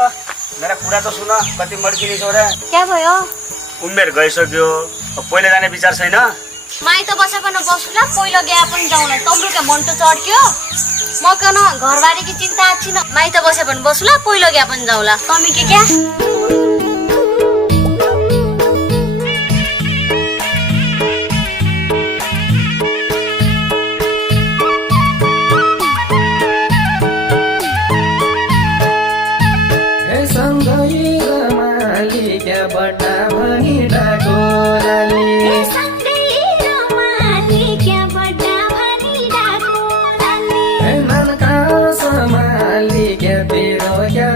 मेरा कुरा त सुन कति मड्किने छौ रे क्या भयो उमेर गइसक्यो पहिले जाने विचार छैन माइत बसेपन बसुला पहिलो गया पनि जाउला तम्रो के मन त चढ्क्यो म कन घरबारी की चिन्ता अछि न माइत बसेपन बसुला पहिलो गया पनि जाउला तमी के क्या बड़ा भनी डाको लाली ननका समाली क्या तेरो क्या